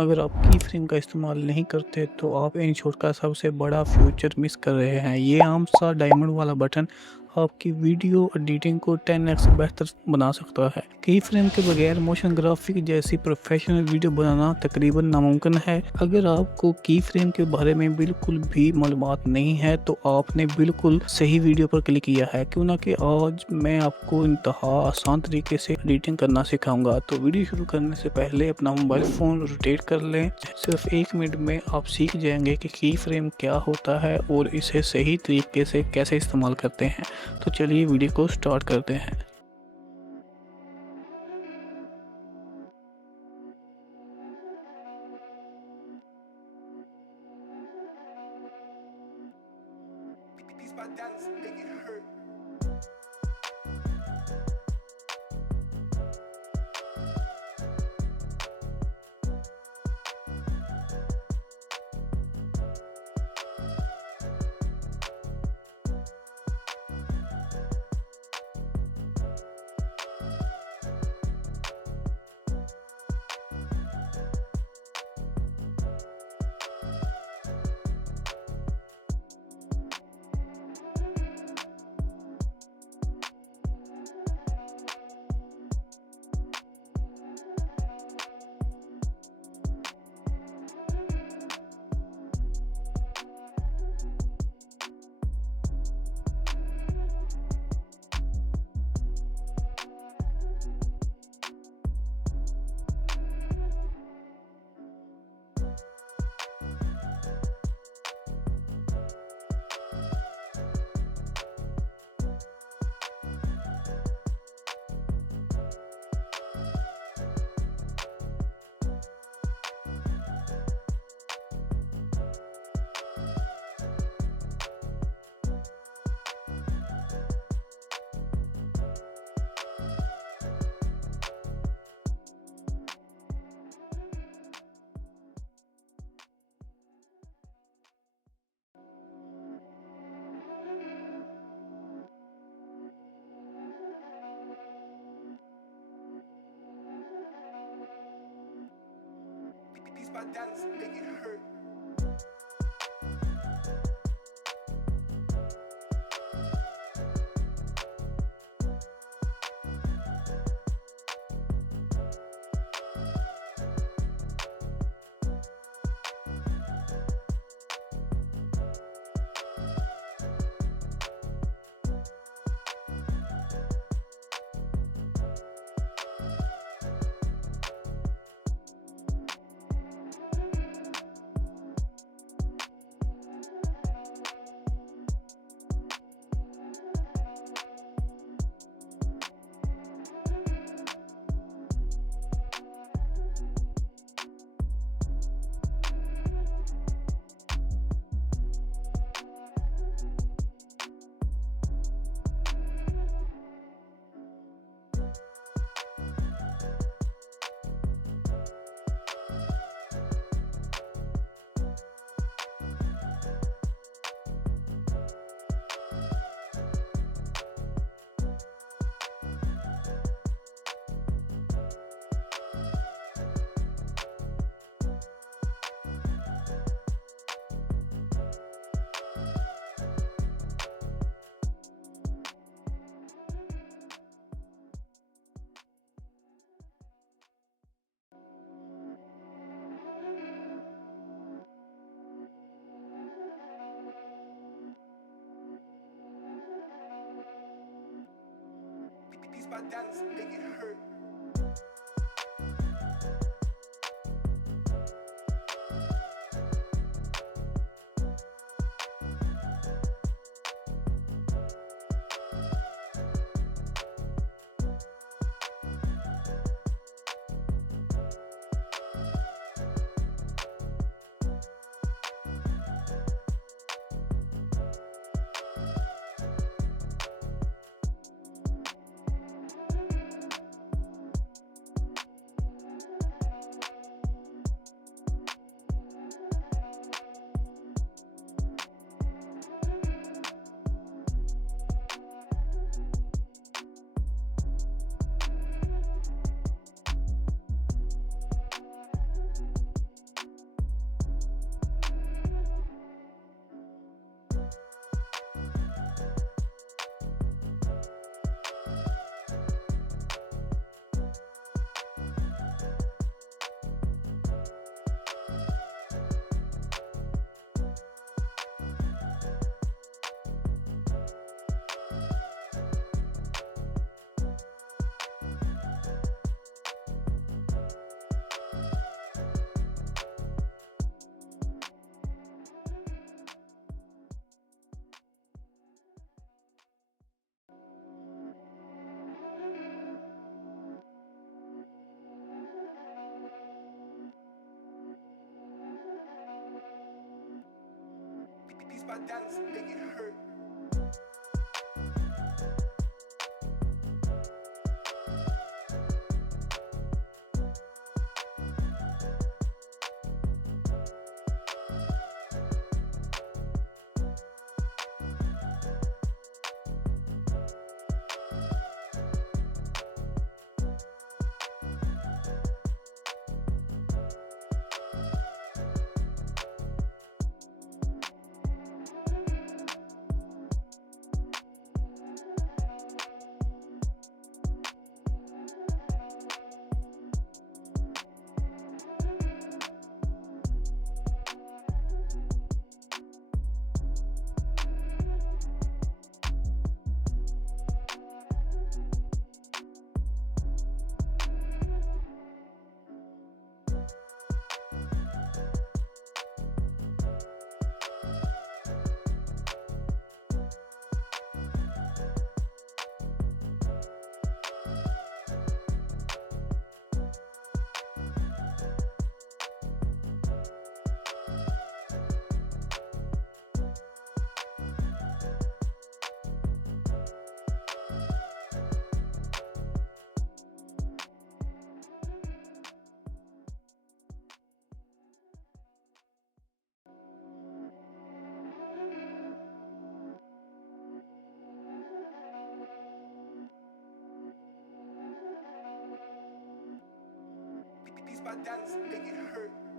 अगर आप की फ्रेम का इस्तेमाल नहीं करते तो आप InShot का सबसे बड़ा फ्यूचर मिस कर रहे हैं। ये आम सा डायमंड वाला बटन आपकी वीडियो एडिटिंग को 10x बेहतर बना सकता है। की फ्रेम के बगैर मोशन ग्राफिक जैसी प्रोफेशनल वीडियो बनाना तकरीबन नामुमकिन है। अगर आपको की फ्रेम के बारे में बिल्कुल भी मालूमात नहीं है तो आपने बिल्कुल सही वीडियो पर क्लिक किया है। क्यों ना कि आज मैं आपको इंतहा आसान तरीके से एडिटिंग करना सिखाऊंगा। तो वीडियो शुरू करने से पहले अपना मोबाइल फ़ोन रोटेट कर लें। सिर्फ 1 मिनट में आप सीख जाएंगे कि की फ्रेम क्या होता है और इसे सही तरीके से कैसे इस्तेमाल करते हैं। तो चलिए वीडियो को स्टार्ट करते हैं। Beats by Dallas, make it hurt. Beats by Dallas, make it hurt. Beats by Dallas, make it hurt. by dollars, make it hurt. These by dollars, make it hurt.